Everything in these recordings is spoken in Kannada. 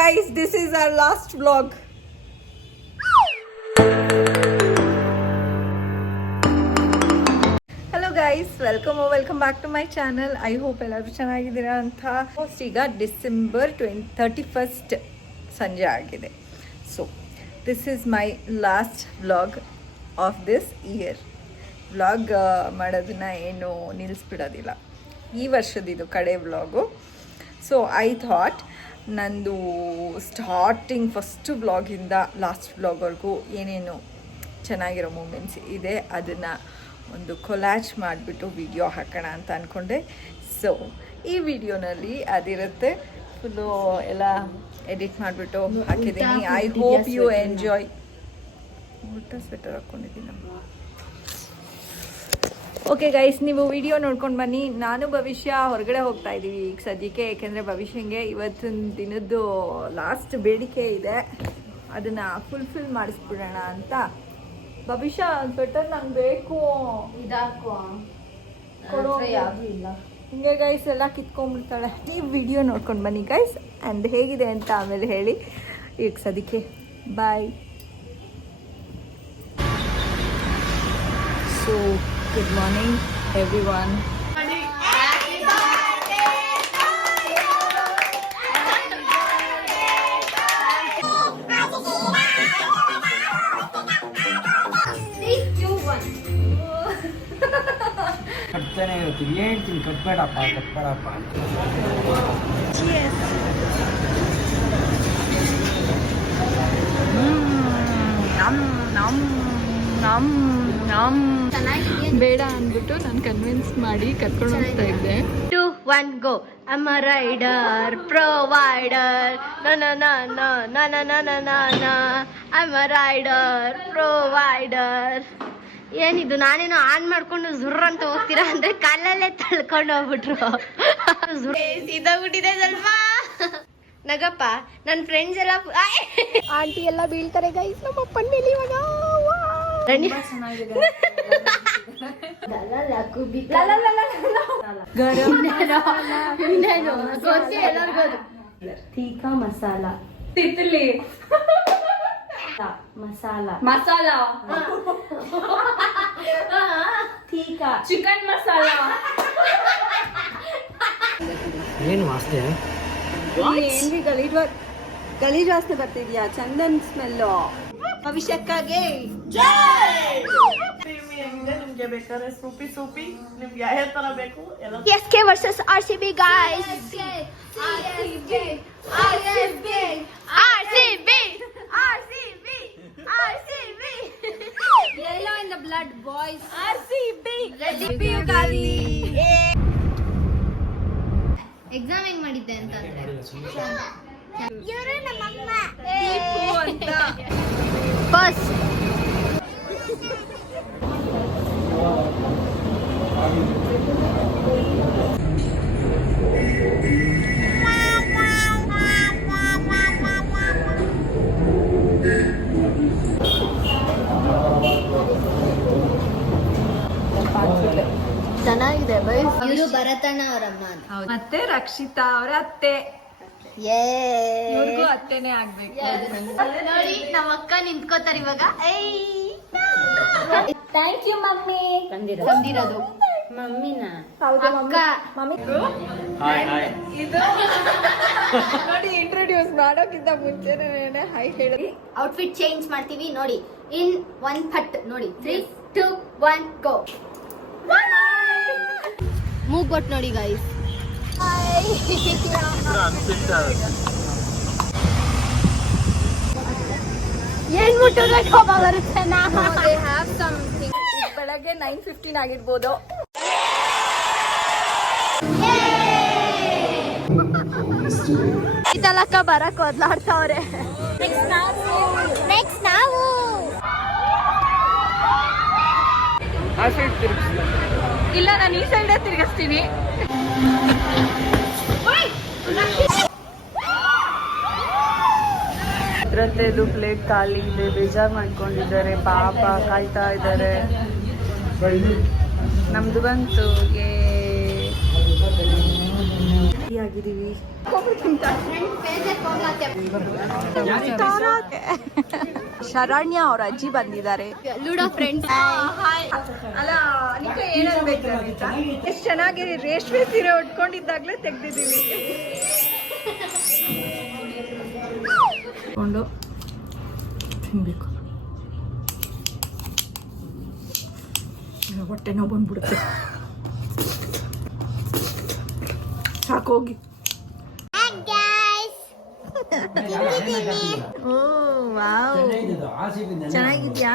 guys, this is our last vlog. Hello guys, welcome back to my channel. I hope ಎಲ್ಲರೂ ಚೆನ್ನಾಗಿದ್ದೀರಾ ಅಂತ. ಈಗ ಡಿಸೆಂಬರ್ 31st ಸಂಜೆ ಆಗಿದೆ. So this is my last vlog of this year. Vlog ಮಾಡೋದನ್ನ ಏನು ನಿಲ್ಲಿಸ್ಬಿಡೋದಿಲ್ಲ. ಈ ವರ್ಷದಿದು ಕಡೆ ವ್ಲಾಗು. ಸೊ ಐ ಥಾಟ್ ನಂದು ಸ್ಟಾರ್ಟಿಂಗ್ ಫಸ್ಟು ವ್ಲಾಗಿಂದ ಲಾಸ್ಟ್ ವ್ಲಾಗ್ವರೆಗೂ ಏನೇನು ಚೆನ್ನಾಗಿರೋ ಮೂಮೆಂಟ್ಸ್ ಇದೆ ಅದನ್ನು ಒಂದು ಕೊಲಾಜ್ ಮಾಡಿಬಿಟ್ಟು ವಿಡಿಯೋ ಹಾಕೋಣ ಅಂತ ಅಂದ್ಕೊಂಡೆ. ಸೊ ಈ ವಿಡಿಯೋನಲ್ಲಿ ಅದಿರುತ್ತೆ. ಫುಲ್ಲು ಎಲ್ಲ ಎಡಿಟ್ ಮಾಡಿಬಿಟ್ಟು ಹಾಕಿದ್ದೀನಿ. I hope you enjoy. ಊಟ ಸ್ವೆಟರ್ ಹಾಕ್ಕೊಂಡಿದ್ದೀನಿ. ಓಕೆ ಗೈಸ್, ನೀವು ವಿಡಿಯೋ ನೋಡ್ಕೊಂಡು ಬನ್ನಿ. ನಾನು ಭವಿಷ್ಯ ಹೊರಗಡೆ ಹೋಗ್ತಾ ಇದ್ದೀವಿ ಈಗ ಸದ್ಯಕ್ಕೆ. ಏಕೆಂದರೆ ಭವಿಷ್ಯಂಗೆ ಇವತ್ತಿನ ದಿನದ್ದು ಲಾಸ್ಟ್ ಬೇಡಿಕೆ ಇದೆ, ಅದನ್ನು ಫುಲ್ಫಿಲ್ ಮಾಡಿಸ್ಬಿಡೋಣ ಅಂತ. ಭವಿಷ್ಯ ಸ್ವೆಟರ್ ನಂಗೆ ಬೇಕು, ಇದಾಕೋ ಕೊಡೋ ಯಾವುದು ಇಲ್ಲ. ಹಿಂಗೆ ಗೈಸ್ ಎಲ್ಲ ಕಿತ್ಕೊಂಡ್ಬಿಡ್ತಾಳೆ. ನೀವು ವಿಡಿಯೋ ನೋಡ್ಕೊಂಡು ಬನ್ನಿ ಗೈಸ್, ಆ್ಯಂಡ್ ಹೇಗಿದೆ ಅಂತ ಆಮೇಲೆ ಹೇಳಿ. ಈಗ ಸದ್ಯಕ್ಕೆ bye. So good morning everyone. Happy birthday to you. Happy birthday. 3, 2, 1. ಕಟ್ತಾನೆ ಇರ್ತೀವಿ. ಹೇಳ್ತೀನಿ ಕಟ್ಬೇಡಪ್ಪ ಅಂತ. Cheers. ಬೇಡ ಅಂದ್ಬಿಟ್ಟು ನಾನು ಕನ್ವಿನ್ಸ್ ಮಾಡಿ ಕರ್ಕೊಂಡು ಹೋಗ್ತಾ ಇದ್ದೆ. 2, 1 go. I'm a rider, provider. Na na na na na na na na na na. I'm a rider, provider. ಏನಿದು, ನಾನೇನೋ ಆನ್ ಮಾಡ್ಕೊಂಡು ಜುರ್ರ್ ಅಂತ ಹೋಗ್ತೀರಾ ಅಂದ್ರೆ ಕಾಲಲ್ಲೇ ತಳ್ಕೊಂಡು ಹೋಗ್ಬಿಟ್ರು. ಸೀದಾಗ್ಬಿಟ್ಟಿದೆ ಸ್ವಲ್ಪ. ನಗಪ್ಪ, ನನ್ನ ಫ್ರೆಂಡ್ಸ್ ಎಲ್ಲ ಆಂಟಿ ಎಲ್ಲ ಬೀಳ್ತಾರೆ ಗೈಸ್ ನಮ್ಮ ಅಪ್ಪನ ಮೇಲೆ ಇವಾಗ. ತೀಖಾ ಮಸಾಲ ತಿತ್ಲಿ ಮಸಾಲ ಮಸಾಲ ತೀಖಾ ಚಿಕನ್ ಮಸಾಲ. ಏನು ವಾಸನೆ? ಏನ್ರಿ ಗಲೀಜ್ ವಾಸನೆ ಬರ್ತಿದ್ಯಾ? ಚಂದನ್ ಸ್ಮೆಲ್ಲು. ಭವಿಷ್ಯಕ್ಕಾಗಿ ನಿಮ್ಗೆ ಬೇಕಾದ್ರೆ ಸೂಪಿ ನಿಮ್ಗೆ ಯಾವ ತರ ಬೇಕು ಎಲ್ಲ. SK versus RCB guys. RCB yellow in the blood boys. RCB Ugadi. Exam ಹೆಂಗ್ ಮಾಡಿದ್ದೆ ಅಂತಂದ್ರೆ ಇವರು ನಮ್ಮಮ್ಮ ಬಸ್. ಚೆನ್ನಾಗಿದೆ ಬೈಸ್. ಇವರು ಭರತಣ್ಣ ಅವರಮ್ಮ ಮತ್ತೆ ರಕ್ಷಿತಾ ಅವರ ಅತ್ತೆ. ಇವ್ರಿಗೂ ಅತ್ತೆನೇ ಆಗ್ಬೇಕು. ನೋಡಿ ನಮ್ಮ ಅಕ್ಕ ನಿಂತ್ಕೋತಾರೆ ಇವಾಗ. Thank you mummy. ತಂದಿರೋದು ಮಮ್ಮಿನ ಅಕ್ಕ. ಇದು ನೋಡಿ, ಇಂಟ್ರೊಡ್ಯೂಸ್ ಮಾಡೋಕ್ಕಿಂತ ಮುಂಚೆನೇ ಹೈ ಹೇಳಿ ಔಟ್ಫಿಟ್ ಚೇಂಜ್ ಮಾಡ್ತೀವಿ ನೋಡಿ. ಇನ್ 1 ಫಟ್ ನೋಡಿ. 3, 2, 1 ಗೋ. ಮೂಗ್ಗೊಟ್ಟು ನೋಡಿ ಗೈಸ್. ಏನ್ ಮುಟ್ಟೋದಕ್ಕೆ ಕೋಪ ಬರುತ್ತೆ. ಬೆಳಗ್ಗೆ 9:15 ಆಗಿರ್ಬೋದು. ಇದಲ್ಲಕ್ಕ ಬರಕ್ ಒದ್ಲಾಡ್ತಾವ್ರೆ. ನೆಕ್ಸ್ಟ್ ನಾವು ಆ ಸೈಡ್ ತಿರುಗಿಸ್ತೀನಿ. ಇಲ್ಲ, ನಾನು ಈ ಸೈಡೇ ತಿರುಗಿಸ್ತೀನಿ. ಇದ್ರದ್ದು ಪ್ಲೇಟ್ ಖಾಲಿ ಇದೆ, ಬೇಜಾರು ಮಾಡ್ಕೊಂಡಿದ್ದಾರೆ ಪಾಪ, ಕಾಯ್ತಾ ಇದ್ದಾರೆ. ನಮ್ದು ಬಂತು. ಆಗಿದ್ದೀವಿ. ಶರಣ್ಯ ಅವ್ರ ಅಜ್ಜಿ ಬಂದಿದ್ದಾರೆ. Ludo friends. ಅಲ್ಲ ಅನಿಕಾ ಏನನ್ಬೇಕು ಎಷ್ಟು ಚೆನ್ನಾಗಿ ರೇಷ್ಮೆ ಸೀರೆ ಉಟ್ಕೊಂಡಿದ್ದಾಗ್ಲೇ ತೆಗ್ದಿದ್ದೀವಿ. ಕೊಂಡು ತಿನ್ಬೇಕು. ಹೊಟ್ಟೆ ನೋವು ಬಂದ್ಬಿಡುತ್ತೆ. ಸಾಕೋಗಿ. ಓ ವಾವ್, ಚೆನ್ನಾಗಿದ್ಯಾ?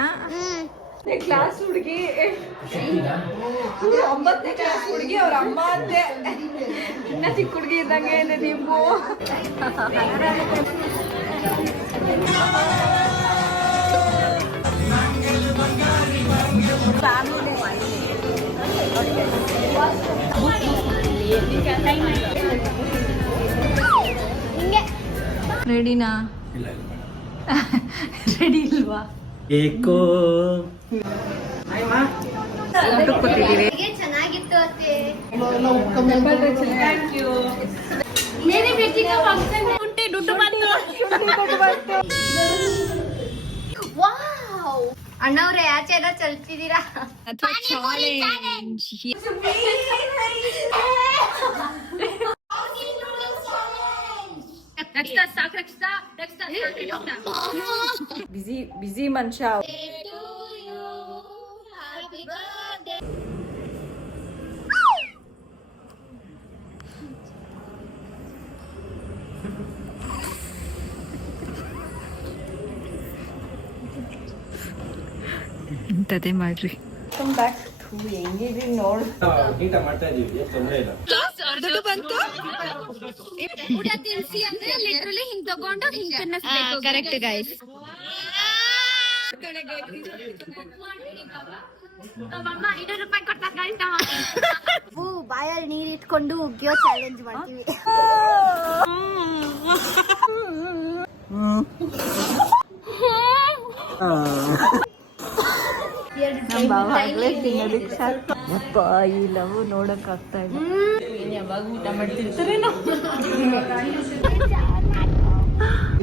ಕ್ಲಾಸ್ ಹುಡುಗಿ, 9ನೇ ಕ್ಲಾಸ್ ಹುಡುಗಿ, ಅವ್ರ ಅಮ್ಮ ಅಂತೆ. ಇನ್ನ ಚಿಕ್ಕ ಹುಡುಗಿ ಇದ್ದಂಗೆ ಇದೆ ನೀವು. ರೆಡಿನಾ? ರೆಡಿ ಇಲ್ವಾ? ಏಕೋ ಕೂತಿದ್ದೀವಿ. ಚೆನ್ನಾಗಿತ್ತು ಅತ್ತೆ. ಅಣ್ಣವ್ರೆ ಆಚೆ ಎಲ್ಲ ಚಲ್ತಿದ್ದೀರಾ? ಬಿಸಿ ಮನುಷ್ಯ. ಇಂಥದ್ದೇ ಮಾಡ್ರಿ. ಹೆಂಗಿದ್ರಿ ನೋಡು. ನೀಟಾಗಿ ಮಾಡ್ತಾ ಇದೀವಿ, ತೊಂದರೆ ಇಲ್ಲ. ದುಡ್ಡು ಬಂತು. ಊಟ ತಿನ್ಸಿ ಅಂದ್ರೆ ಲಿಟ್ರಲಿ ಹಿಂಗ್ ತಗೊಂಡು ಹಿಂಗ್ ತಿನ್ನಿಸ್ಬೇಕು. Correct guys. ಬಾಯಲ್ಲಿ ನೀರ್ ಇಟ್ಕೊಂಡು ಉಗ್ಗಿಯೋ ಚಾಲೆಂಜ್ ಮಾಡ್ತೀವಿ. ನಮ್ಮ ಭಾವ ಆಗ್ಲೇ ತಿನ್ನೋದಕ್ಕೆ ಸಾಕು. ಈ ಲವ್ ನೋಡಕ್ ಆಗ್ತಾ ಇದೆ. ಊಟ ಮಾಡ್ತಿರ್ತಾರೆ,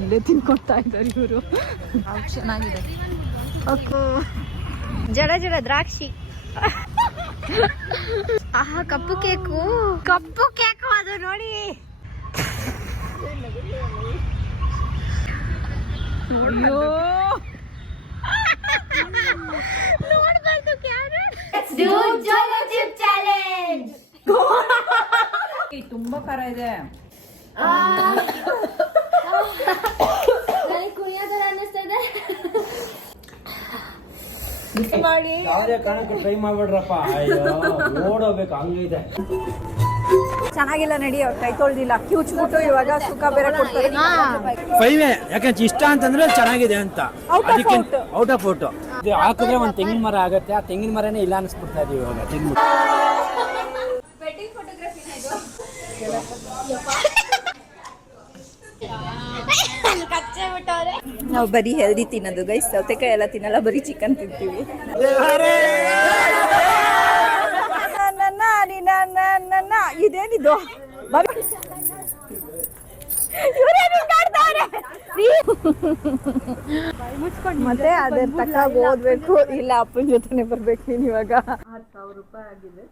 ಇಲ್ಲೇ ತಿನ್ಕೊಡ್ತಾ ಇದ್ದಾರೆ ಇವರು. ಚೆನ್ನಾಗಿದೆ. ಜಡ ಜಡ ದ್ರಾಕ್ಷಿ. ಆಹಾ, ಕಪ್ಪು ಕೇಕು ಅದು ನೋಡಿ. ಅಯ್ಯೋ ನೋಡ್ಬಾರ್ದು ಚಾಲೆಂಜ್. ತುಂಬಾ ಖಾರ ಇದೆ. ಕುಣಿಯೋದರ ಅನ್ನಿಸ್ತದೆ. ಮಾಡಿ ಯಾವುದೇ ಕಾರಣಕ್ಕೂ ಟ್ರೈ ಮಾಡ್ಬೇಡ್ರಪ್ಪ. ಅಯ್ಯೋ ಓಡೋಗ್ಬೇಕು, ಹಂಗಿದೆ. ಚೆನ್ನಾಗಿಲ್ಲ ನಡಿ. ಅವ್ರು ಕೈ ತೊಳ್ದಿಲ್ಲ, ಕಿವುಚ್ಬಿಟ್ಟು ಇವಾಗ ಸುಖ ಬೇರೆ ಕೊಡ್ತಾರೆ. ಫೈವೇ, ಯಾಕಂದ್ರೆ ಇಷ್ಟ ಅಂತಂದ್ರೆ ಚೆನ್ನಾಗಿದೆ ಅಂತ. ಅದಕ್ಕೆ ಔಟ್ ಆಫ್ ಔಟ್ ಇದು ಹಾಕಿದ್ರೆ ಒಂದು ತೆಂಗಿನ ಮರ ಆಗತ್ತೆ. ಆ ತೆಂಗಿನ ಮರನೇ ಇಲ್ಲ ಅನಿಸ್ಬಿಡ್ತಾ ಇದೀವಿ ಇವಾಗ. ತೆಂಗಿನ ನಾವು ಬರೀ ಹೆಲ್ದಿ ತಿನ್ನೋದು ಗೈಸ್. ಸೌತೆಕಾಯಿ ಎಲ್ಲ ತಿನ್ನಲ್ಲ, ಬರೀ ಚಿಕನ್ ತಿಂತೀವಿ. ಇದೇನಿದು? ಮತ್ತೆ ಅದ್ರ ತಕ್ಕ ಓದ್ಬೇಕು, ಇಲ್ಲ ಅಪ್ಪನ ಜೊತೆನೆ ಬರ್ಬೇಕು. ನೀನ್ ಇವಾಗ 10,000 ರೂಪಾಯಿ ಆಗಿದೆ.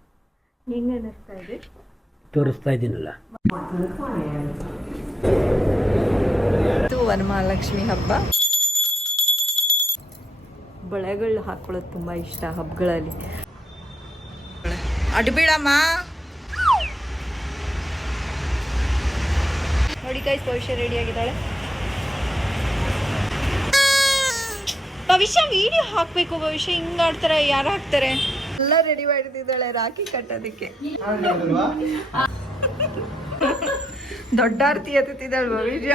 ಹೆಂಗೆ ಅನಿಸ್ತಾ ಇದೆ? ತೋರಿಸ್ತಾ ಇದ್ದೀನಲ್ಲ. ವರಮಹಾಲಕ್ಷ್ಮಿ ಹಬ್ಬ. ಬಳೆಗಳು ಹಾಕೊಳ್ಳೋದು ತುಂಬಾ ಇಷ್ಟ ಹಬ್ಬಗಳಲ್ಲಿ. ಅಡ್ಬಿಡಮ್ಮ. ನೋಡಿ ಕೈ ಭವಿಷ್ಯ ರೆಡಿ ಆಗಿದ್ದಾಳೆ. ಭವಿಷ್ಯ ವಿಡಿಯೋ ಹಾಕ್ಬೇಕು. ಭವಿಷ್ಯ ಹಿಂಗ್ ಆಡ್ತಾರೆ, ಯಾರು ಹಾಕ್ತಾರೆ? ಎಲ್ಲ ರೆಡಿ ಮಾಡಿದ್ದಾಳೆ ರಾಖಿ ಕಟ್ಟೋದಕ್ಕೆ. ದೊಡ್ಡ ಆರ್ತಿ ಎತ್ತಿದ್ದಾಳೆ ಭವಿಷ್ಯ.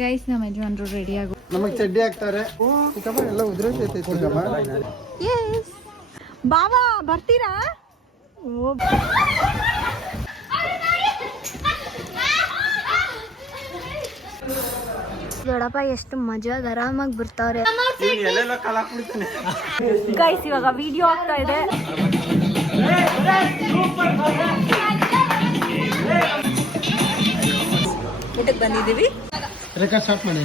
ಗೈಸ್, ನಮ್ಮ ಯಜಮಾನ್ರು ರೆಡಿ ಆಗು. ನಮಗ್ ಚಡ್ಡಿ ಹಾಕ್ತಾರೆ ಎಲ್ಲ ಉದುರೈತೈತೆ. ಬಾಬಾ ಬರ್ತೀರಾ? ದೊಡ್ಡಪ್ಪ ಎಷ್ಟು ಮಜಾಗ ಆರಾಮಾಗಿ ಬರ್ತಾವ್ರೆ. ಗೈಸ್ ಇವಾಗ ವಿಡಿಯೋ ಆಗ್ತಾ ಇದೆ. ಊಟಕ್ಕೆ ಬಂದಿದ್ದೀವಿ. ರೆಕಾರ್ಡ್ ಸ್ಟಾರ್ಟ್ ಮಾಡಿ.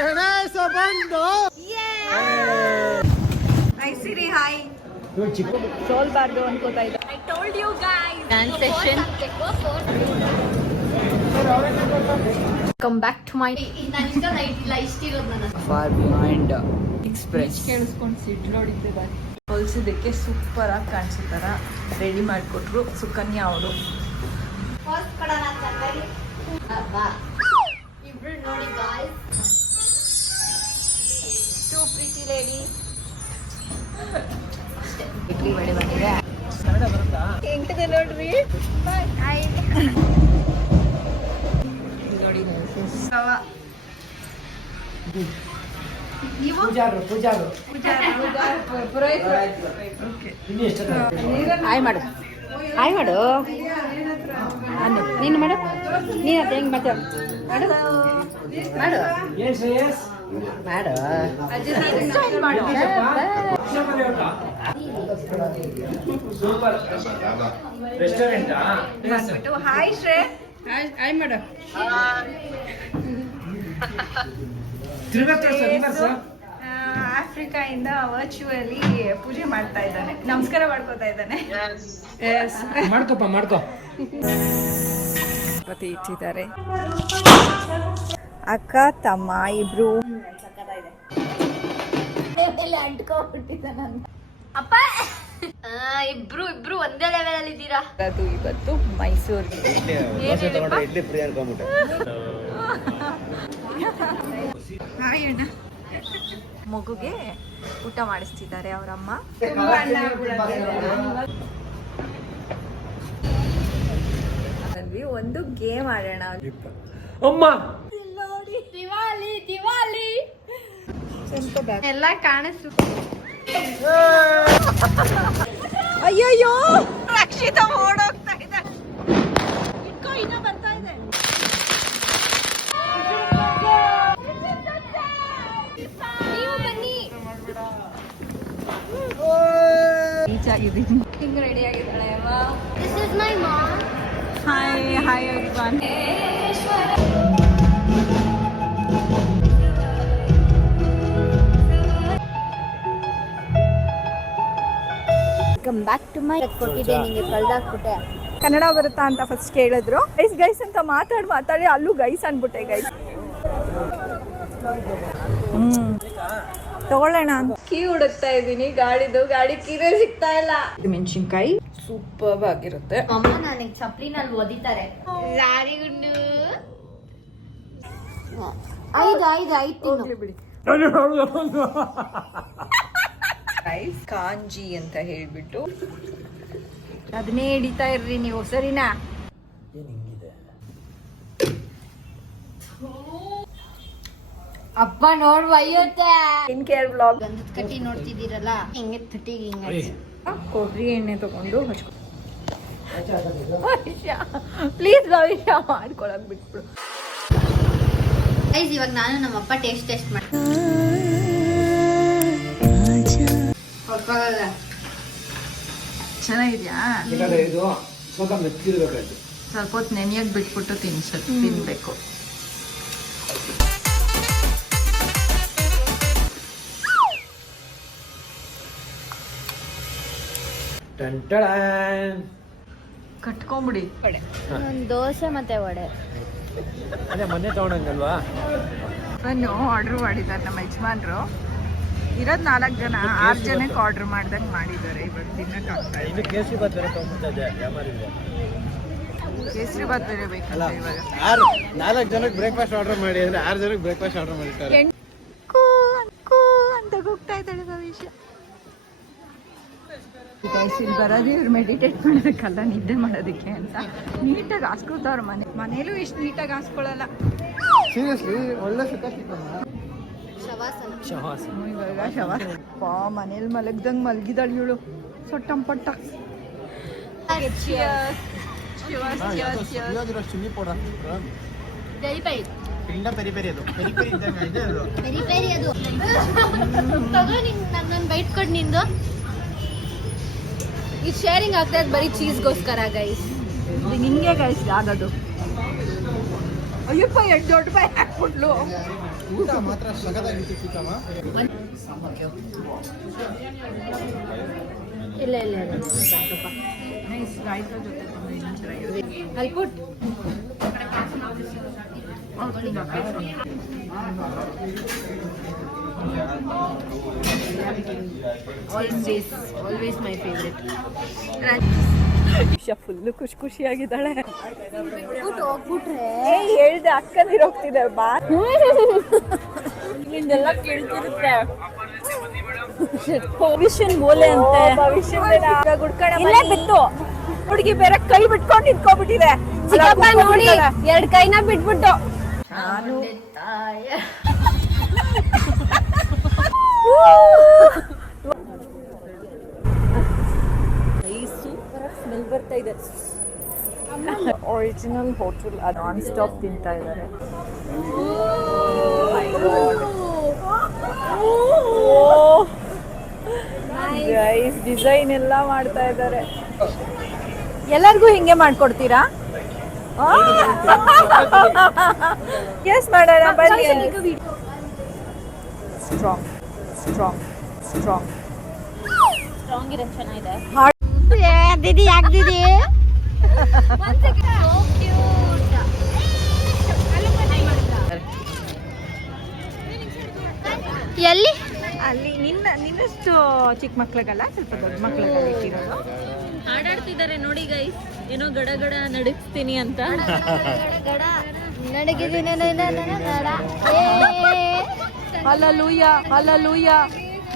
ಗಣೇಶ ಬಂದು ಐಸಿರಿ ಹಾಯ್ ಸೋಲ್ಬಾರ್ದು ಅನ್ಕೋತಾ ಇದ್ದೆ. I told you guys. Dance session. Come back to my far behind express. ಕೇಳಿಸ್ಕೊಂಡು ಸಿಡ್ಲೋಡಿದ್ದೆ ಬಾರಿ. ಹೊಲ್ಸಿದ್ದಕ್ಕೆ ಸೂಪರ್ ಆಗಿ ಕಾಣಿಸೋ ಥರ ರೆಡಿ ಮಾಡಿಕೊಟ್ರು ಸುಕನ್ಯಾ ಅವರು. ನೋಡಿ ಗಾಯ್ಸ್, ಟು ಪ್ರೀತಿ ಲೇಡಿ. ಇಡ್ಲಿ ವಡೆ ಬಂದಿದೆ. ಹೆಂಗಿದೆ ನೋಡ್ರಿ. ನೋಡಿ ನೀವು ಹಾಯ್ ಮಾಡು, ಹಾಯ್ ಮಾಡು, ನೀನು ಮಾಡು, ನೀನು ಅದು ಹೆಂಗೆ ಮಾಡು ಮಾಡು ಮಾಡು ಮಾಡು. ಹಾಯ್ ಶ್ರೇ. ಹಾಯ್ ಮಾಡು. ಆಫ್ರಿಕಾಯಿಂದ ವರ್ಚುವಲಿ ಪೂಜೆ ಮಾಡ್ತಾ ಇದ್ದಾನೆ, ನಮಸ್ಕಾರ ಮಾಡ್ಕೋತಾ ಇದ್ದಾನೆ. ಮಾಡ್ಕೋ ಪ್ರತಿ ಇಟ್ಟಿದ್ದಾರೆ. ಅಕ್ಕ ತಮ್ಮ ಇಬ್ರು ಅಪ್ಪ ಇಬ್ರು ಒಂದೇ ಲೆವೆಲ್ ಅಲ್ಲಿ ಇದ್ದೀರಾ. ಅದು ಇವತ್ತು ಮೈಸೂರಿಗೆ ಹಾಯ್ ಅಣ್ಣ. ಮಗುಗೆ ಊಟ ಮಾಡಿಸ್ತಿದ್ದಾರೆ ಅವರಮ್ಮ. ಒಂದು ಗೇಮ್ ಆಡೋಣ. ಅಮ್ಮ ದಿವಾಲಿ ದಿವಾಲಿ ಎಲ್ಲ ಕಾಣಿಸ್ತು. ಅಯ್ಯಯ್ಯೋ ರಕ್ಷಿತ ಓಡೋಗ್ತಾ ಇದ್ದಾರೆ. ಇಟ್ಕೋ, ಇನ್ನ ಬರ್ತಾ ಇದೆ. ನೀವು ಬನ್ನಿ. ರೀಚ್ ಆಗಿದ್ದೀನಿ. ಹಿಂಗ್ ರೆಡಿ ಆಗಿದ್ದಾಳೆ ಅಮ್ಮ. This is my mom. Hi hi everyone. Come back to my. ಕೊಟ್ಟಿದ್ದೆ ನಿಮಗೆ ಕಳ್ದಾಕ್ಬಿಟ್ಟೆ. ಕನ್ನಡ ಬರುತ್ತಾ ಅಂತ ಫಸ್ಟ್ ಕೇಳಿದ್ರು. ಗೈಸ್ ಅಂತ ಮಾತಾಡಿ ಅಲ್ಲೂ ಗೈಸ್ ಅನ್ಬಿಟ್ಟೆ. ಗೈಸ್ ತಗೊಳ್ಳೋಣ ಅಂತ ಕೀ ಹುಡುಕ್ತಾ ಇದ್ದೀನಿ ಗಾಡಿದು. ಗಾಡಿ ಕೀರೇ ಸಿಗ್ತಾ ಇಲ್ಲ. ಮೆಣಸಿನ್ಕಾಯಿ ಸೂಪರ್ ಆಗಿರುತ್ತೆ. ಅಮ್ಮ ನನಗೆ ಚಪ್ಲಿನಲ್ಲಿ ಓದಿತಾರೆ. ಜಾರಿಗುಂಡು ಐದು ಬಿಡಿ. ರೈಸ್ ಕಾಂಜಿ ಅಂತ ಹೇಳ್ಬಿಟ್ಟು ಅದನ್ನೇ ಹಿಡಿತಾ ಇರ್ರಿ ನೀವು, ಸರಿನಾ? ಅಪ್ಪ ನೋಡ್ ಒಯ್ಯುತ್ತೆ. Skin care blog. ಗಂಧದ ಕಟ್ಟಿ ನೋಡ್ತಿದ್ದೀರಲ್ಲ, ಹಿಂಗೆ ತಟ್ಟಿಗೆ ಹಿಂಗೆ ಕೊಬ್ಬರಿ ಎಣ್ಣೆ ತಗೊಂಡು ಹಚ್ಕೊ. ಪ್ಲೀಸ್ ಭವಿಷ್ಯ ಮಾಡ್ಕೊಳಕ್ ಬಿಟ್ಬಿಡು. ಗೈಸ್ ಇವಾಗ ನಾನು ನಮ್ಮ ಅಪ್ಪ ಟೇಸ್ಟ್ ಮಾಡ್ತೀನಿ. ಚೆನ್ನಾಗಿದ್ಯಾ? ಇದು ಸ್ವಲ್ಪ ಮೆತ್ತಿರ್ಬೇಕಾಯ್ತು. ಸ್ವಲ್ಪ ಹೊತ್ತು ನೆನೆಯಕ್ಕೆ ಬಿಟ್ಬಿಟ್ಟು ತಿನ್ಬೇಕು. ಕಟ್ಕೊಂಬಿಡಿ. ದೋಸೆ ಮತ್ತೆ ವಡೆ. ಅದೇ ಮೊನ್ನೆ ತಗೊಂಡಂಗಲ್ವಾ? ನಾನು ಆರ್ಡರ್ ಮಾಡಿದ್ದಾರೆ ನಮ್ಮ ಯಜಮಾನ್ರು. ಇರೋದು 4 ಜನ, 6 ಜನಕ್ಕೆ ಆರ್ಡರ್ ಮಾಡ್ದಂಗೆ ಮಾಡಿದ್ದಾರೆ. ಇವಾಗ ತಿನ್ನಕ್ಕಾಗ್ತಾ ಇಲ್ಲ. ಇನ್ನು ಕೇಸರಿ ಬಾತ್ ಬೇರೆ ತಗೊಂಡ್ಬಿಟ್ಟಿದ್ದೆ. ಕೇಸರಿ ಬಾತ್ ಬೇರೆ ಬೇಕಲ್ಲ ಇವಾಗ. 4 ಜನಕ್ಕೆ ಬ್ರೇಕ್ಫಾಸ್ಟ್ ಆರ್ಡರ್ ಮಾಡಿ ಅಂದ್ರೆ 6 ಜನಕ್ಕೆ ಬ್ರೇಕ್ಫಾಸ್ಟ್ ಆರ್ಡರ್ ಮಾಡಿರ್ತಾರೆ. ಅಂತ ಹೋಗ್ತಾ ಇದ್ದಾಳೆ ಭವಿಷ್ಯ. ಇಲ್ಲಿ ಬರೋದು ಇವ್ರು ಮೆಡಿಟೇಟ್ ಮಾಡೋದಕ್ಕಲ್ಲ, ನಿದ್ದೆ ಮಾಡೋದಕ್ಕೆ ಅಂತ. ನೀಟಾಗಿ ಹಾಸ್ಕೊಳ್ತಾವ್ರ ಮನೇಲೂ ಇಷ್ಟು ನೀಟಾಗಿ ಹಾಸ್ಕೊಳ್ಳಲ್ಲ. ಸೀರಿಯಸ್ಲಿ ಒಳ್ಳೆ ಸುಖ ಸಿಕ್ಕಮ್ಮ. ಇವಾಗ ಶವಾಸ ಮನೇಲಿ ಮಲಗ್ದಂಗೆ ಮಲಗಿದಾಳೆ ಇವಳು ಸೊಟ್ಟಂಪಟ್ಟ. ಚಿಲ್ಲಿ ಪೌಡರ್ ಪಿಂಡ ಪೆರಿ ಪೆರಿ ಅದು ಪೆರಿ ಪೆರಿ ಇದ್ದಂಗೆ ಇದೆ ಅದು. ತಗೋ ನನ್ನ ಬೈಟ್ ಕೊಡ್ ನಿಂದು. ಈ ಶೇರಿಂಗ್ ಆಗ್ತಾ ಇದ್ ಬರೀ ಚೀಸ್ಗೋಸ್ಕರ ಗೈಸ್. ಹಿಂಗೆ ಗೈಸ್ ಆಗೋದು. ಅಯ್ಯಪ್ಪ ಎಷ್ಟು ದೊಡ್ಡ ಬಾಯಿ ಹಾಕ್ಬಿಟ್ಲು. ಊಟ ಮಾತ್ರ ಸಗದಾಗಿತ್ತು ಚಿಕ್ಕಮ್ಮ. ಇಲ್ಲ ಅಲ್ಲಿ ಪುಟ್ ಆಲ್ವೇಸ್ ಮೈ ಫೇವ್ರೆಟ್. ಫುಲ್ಲು ಖುಷಿಯಾಗಿದ್ದಾಳೆ. ಹೋಗ್ಬಿಟ್ರೆ ಹೇಳ್ದೆ ಅಕ್ಕಂದಿರು ಹೋಗ್ತಿದೆ ಬಾ. ನಿಂದೆಲ್ಲ ಕೇಳ್ತಿರುತ್ತೆ. ಭವಿಷ್ಯನ್ ಬೋಲೆ ಅಂತೆ. ಇಲ್ಲೇ ಬಿತ್ತು ಹುಡುಗಿ ಬೇರೆ ಕೈ ಬಿಟ್ಕೊಂಡು ನಿಂತ್ಕೊಂಡ್ಬಿಟ್ಟಿದೆ. ಚಿಕ್ಕಪ್ಪ ನೋಡಿ 2 ಕೈನ ಬಿಟ್ಬಿಟ್ಟು ನಾನು ಸೂಪರ್ ಸ್ಮೆಲ್ ಬರ್ತಾ ಇದೆ. ಒರಿಜಿನಲ್ ಹೋಟೆಲ್ ನಾನ್ ಸ್ಟಾಪ್ ತಿಂತಾ ಇದ್ದಾರೆ. ಗೈಸ್ ಡಿಸೈನ್ ಎಲ್ಲ ಮಾಡ್ತಾ ಇದ್ದಾರೆ. ಎಲ್ಲರಿಗೂ ಹಿಂಗೆ ಮಾಡ್ಕೊಡ್ತೀರಾ? ಎಸ್ ಮಾಡೋಣ ಬನ್ನಿ. ಸ್ಟ್ರಾಂಗ್ ಸ್ಟ್ರಾಂಗ್ ಸ್ಟ್ರಾಂಗ್ ಸ್ಟ್ರಾಂಗ್ ಇರೋದು ಚೆನ್ನಾಗಿದೆ. ದಿದಿ ಯಾಕೆ ದಿದಿ ಎಲ್ಲಿ ಅಲ್ಲಿ ನಿನ್ನಷ್ಟು ಚಿಕ್ಕ ಮಕ್ಳಿಗಲ್ಲ, ಸ್ವಲ್ಪ ದೊಡ್ಡ ಮಕ್ಳಿಗೆ ಇಟ್ಟಿರೋದು. ಹಾಡಾಡ್ತಿದ್ದಾರೆ ನೋಡಿ ಗೈಸ್, ಏನೋ ಗಡ ಗಡ ನಡಿಸ್ತೀನಿ ಅಂತ. Hallelujah, hallelujah.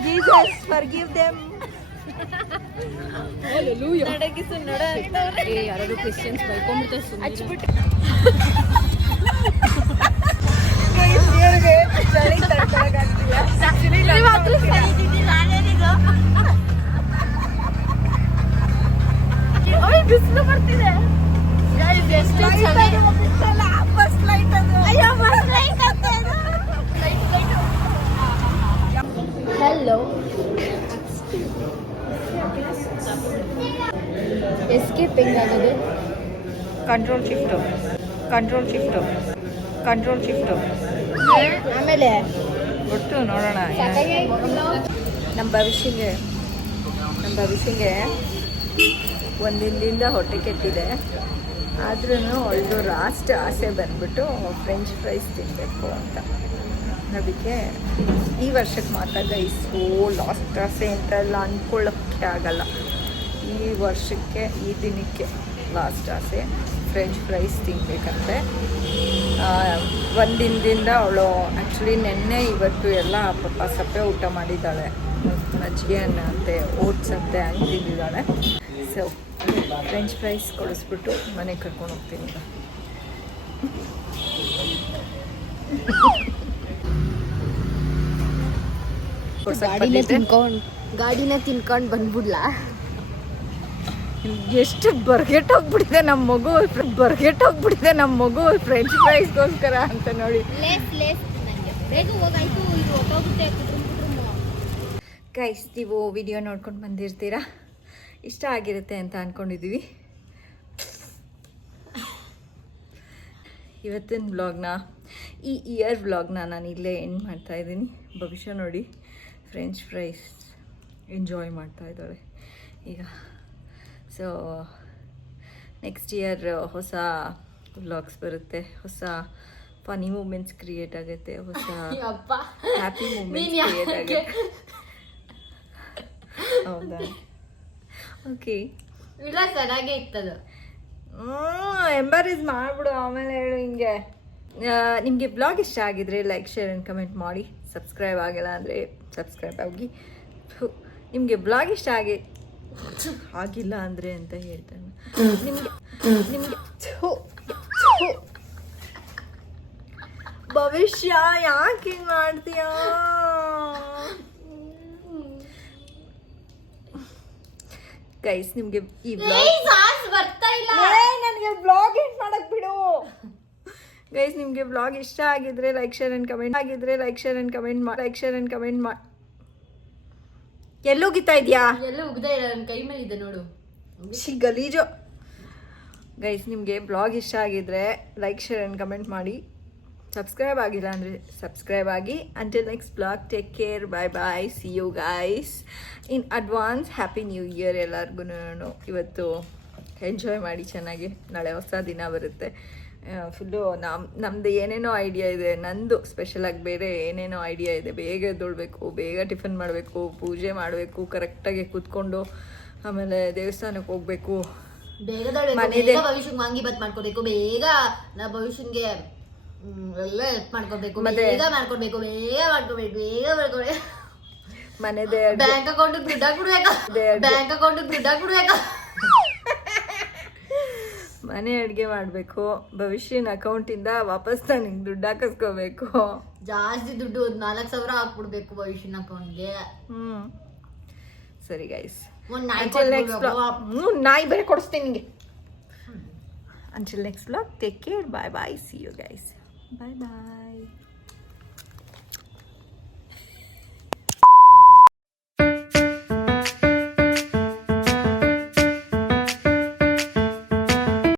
Jesus, forgive them. ನಡಗಿಸು ನಡ. ಯಾರಾದ್ರೂ ಕ್ರಿಶ್ಚಿಯನ್ಸ್ ಬೈಕೊಂಡ್ಬಿಡ್ತಾರೆ ಸುಮ್ಮನೆ. ಚಳಿ ತಡ್ಕೊಳಕ್ಕಾಗ್ತಿಲ್ಲ. ಬಿಸಿಲು ಬರ್ತಿದೆ. ಹಲೋ ಎಸ್ಕೇಪ್ ಹೆಂಗಾಗೋದು? Control shift control shift control shift ಆಮೇಲೆ ಒಟ್ಟು ನೋಡೋಣ. ನಮ್ಮ ಭವಿಷ್ಯಗೆ ಒಂದಿನದಿಂದ ಹೊಟ್ಟೆ ಕೆಟ್ಟಿದೆ. ಆದ್ರೂ ಅವಳದು ಲಾಸ್ಟ್ ಆಸೆ ಬಂದ್ಬಿಟ್ಟು ಫ್ರೆಂಚ್ ಫ್ರೈಸ್ ತಿನ್ನಬೇಕು ಅಂತ. ಅದಕ್ಕೆ ಈ ವರ್ಷಕ್ಕೆ ಮಾತ್ರ ಗೈಸು ಲಾಸ್ಟ್ ಆಸೆ ಅಂತೆಲ್ಲ ಅಂದ್ಕೊಳ್ಳೋಕ್ಕೆ ಆಗಲ್ಲ. ಈ ವರ್ಷಕ್ಕೆ ಈ ದಿನಕ್ಕೆ ಲಾಸ್ಟ್ ಆಸೆ ಫ್ರೆಂಚ್ ಫ್ರೈಸ್ ತಿನ್ನಬೇಕಂತೆ. ಒಂದಿನದಿಂದ ಅವಳು ಆ್ಯಕ್ಚುಲಿ ನೆನ್ನೆ ಇವತ್ತು ಎಲ್ಲ ಪಾಪ ಸಪ್ಪೆ ಊಟ ಮಾಡಿದ್ದಾಳೆ. ಮಜ್ಜಿಗೆ ಅನ್ನ ಅಂತೆ, ಓಟ್ಸ್ ಅಂತೆ ಹಂಗೆ ತಿಂದಿದ್ದಾಳೆ. ಸೊ ಫ್ರೆಂಚ್ ಫ್ರೈಸ್ ಕೊಡಿಸ್ಬಿಟ್ಟು ಮನೆಗೆ ಕರ್ಕೊಂಡು ಹೋಗ್ತೀನಿ. ಗಾಡಿನ ತಿನ್ಕೊಂಡು ಬಂದ್ಬಿಡ್ಲಾ? ಎಷ್ಟು ಬರ್ಗೆಟ್ಟೋಗ್ಬಿಟ್ಟಿದೆ ನಮ್ಮ ಮಗು ಫ್ರೆಂಚ್ ಫ್ರೈಸ್ಗೋಸ್ಕರ ಅಂತ ನೋಡಿ. ಗೈಸ್, ನೀವು ವಿಡಿಯೋ ನೋಡ್ಕೊಂಡು ಬಂದಿರ್ತೀರಾ, ಇಷ್ಟ ಆಗಿರುತ್ತೆ ಅಂತ ಅಂದ್ಕೊಂಡಿದ್ದೀವಿ. ಇವತ್ತಿನ ವ್ಲಾಗ್ನ, ಈ ಇಯರ್ ವ್ಲಾಗ್ನ ನಾನು ಇಲ್ಲೇ ಎಂಡ್ ಮಾಡ್ತಾಯಿದ್ದೀನಿ. ಭವಿಷ್ಯ ನೋಡಿ ಫ್ರೆಂಚ್ ಫ್ರೈಸ್ ಎಂಜಾಯ್ ಮಾಡ್ತಾ ಇದ್ದಾಳೆ ಈಗ. ಸೊ ನೆಕ್ಸ್ಟ್ ಇಯರ್ ಹೊಸ ವ್ಲಾಗ್ಸ್ ಬರುತ್ತೆ, ಹೊಸ ಫನಿ ಮೂಮೆಂಟ್ಸ್ ಕ್ರಿಯೇಟ್ ಆಗುತ್ತೆ, ಹೊಸ ಹ್ಯಾಪಿ ಮೂಮೆಂಟ್ಸ್ ಕ್ರಿಯೇಟ್ ಆಗುತ್ತೆ. ಹೌದಾ? ಓಕೆ, ಇಲ್ಲ ಚೆನ್ನಾಗೇ ಇತ್ತದು. ಎಂಬರೇಜ್ ಮಾಡಿಬಿಡು, ಆಮೇಲೆ ಹೇಳು ಹಿಂಗೆ. ನಿಮಗೆ ಬ್ಲಾಗ್ ಇಷ್ಟ ಆಗಿದ್ರೆ ಲೈಕ್, ಶೇರ್ ಆ್ಯಂಡ್ ಕಮೆಂಟ್ ಮಾಡಿ. ಸಬ್ಸ್ಕ್ರೈಬ್ ಆಗಿಲ್ಲ ಅಂದರೆ ಸಬ್ಸ್ಕ್ರೈಬ್ ಆಗಿ. ನಿಮಗೆ ಬ್ಲಾಗ್ ಇಷ್ಟ ಆಗಿಲ್ಲ ಅಂದರೆ ಅಂತ ಹೇಳ್ತಾನೆ. ನಿಮಗೆ ಭವಿಷ್ಯ ಯಾಕೆ ಹಿಂಗೆ ಮಾಡ್ತೀಯಾ? ಗೈಸ್, ನಿಮಗೆ ಈ ಬ್ಲಾಗ್ ಬರ್ತಾ ಇಲ್ಲ. ನನಗೆ ಬ್ಲಾಗ್ ಎಂಡ್ ಮಾಡಕ್ ಬಿಡು. ಗೈಸ್ ನಿಮಗೆ ಬ್ಲಾಗ್ ಇಷ್ಟ ಆಗಿದ್ರೆ ಲೈಕ್ ಶೇರ್ ಆ್ಯಂಡ್ ಕಮೆಂಟ್ ಮಾಡಿ ಎಲ್ಲೋಗಿತ್ತಾ ಇದೆಯಾ ಎಲ್ಲ ಉಗ್ದೇ ಇಲ್ಲ ನನ್ನ ಕೈ ಮೇಲೆ ಇದೆ ನೋಡು. ಗಲೀಜು. ಗೈಸ್ ನಿಮಗೆ ಬ್ಲಾಗ್ ಇಷ್ಟ ಆಗಿದ್ರೆ ಲೈಕ್ ಶೇರ್ ಆ್ಯಂಡ್ ಕಮೆಂಟ್ ಮಾಡಿ, ಸಬ್ಸ್ಕ್ರೈಬ್ ಆಗಿಲ್ಲ ಅಂದರೆ ಸಬ್ಸ್ಕ್ರೈಬ್ ಆಗಿ. Until next blog, take care, bye, see you guys. In advance happy new year ಎಲ್ಲರಿಗೂ. ಇವತ್ತು ಎಂಜಾಯ್ ಮಾಡಿ ಚೆನ್ನಾಗಿ, ನಾಳೆ ಹೊಸ ದಿನ ಬರುತ್ತೆ. ಫುಲ್ಲು ನಮ್ಮದು ಏನೇನೋ ಐಡಿಯಾ ಇದೆ, ನಂದು ಸ್ಪೆಷಲಾಗಿ ಬೇರೆ ಏನೇನೋ ಐಡಿಯಾ ಇದೆ. ಬೇಗ ಎದ್ದೊಳ್ಬೇಕು, ಬೇಗ ಟಿಫನ್ ಮಾಡಬೇಕು, ಪೂಜೆ ಮಾಡಬೇಕು, ಕರೆಕ್ಟಾಗಿ ಕೂತ್ಕೊಂಡು ಆಮೇಲೆ ದೇವಸ್ಥಾನಕ್ಕೆ ಹೋಗ್ಬೇಕು, ಬೇಗ ಭವಿಷ್ಯಕ್ಕೆ ವಾಂಗಿಬಾತ್ ಮಾಡ್ಕೋಬೇಕು, ಬೇಗ ನಾ ಭವಿಷ್ಯನ್ಗೆ ಎಲ್ಲ ಹೆಲ್ಪ್ ಮಾಡ್ಕೋಬೇಕು, ಬೇಗ ಮಾಡ್ಕೊಡ್ಬೇಕು, ಬೇಗ ಮಾಡ್ಕೋಬೇಕು. ಮನೆದೇ ಬ್ಯಾಂಕ್ ಅಕೌಂಟ್ ದುಡ್ಡು ಹಾಕ್ಬಿಡ್ಬೇಕಾ ಮನೆ ಅಡುಗೆ ಮಾಡಬೇಕು, ಭವಿಷ್ಯನ ಅಕೌಂಟಿಂದ ವಾಪಸ್ ನನಗೆ ದುಡ್ಡು ಹಾಕಿಸ್ಕೋಬೇಕು. ಜಾಸ್ತಿ ದುಡ್ಡು 4,000 ಹಾಕ್ಬಿಡ್ಬೇಕು ಭವಿಷ್ಯನ ಅಕೌಂಟ್ಗೆ. ಸರಿ ಗೈಸ್, ನಾಯಿ ಬೇರೆ ಕೊಡಿಸ್ತೀನಿ ನಿಮಗೆ. Until next vlog, take care, bye, see you guys, bye.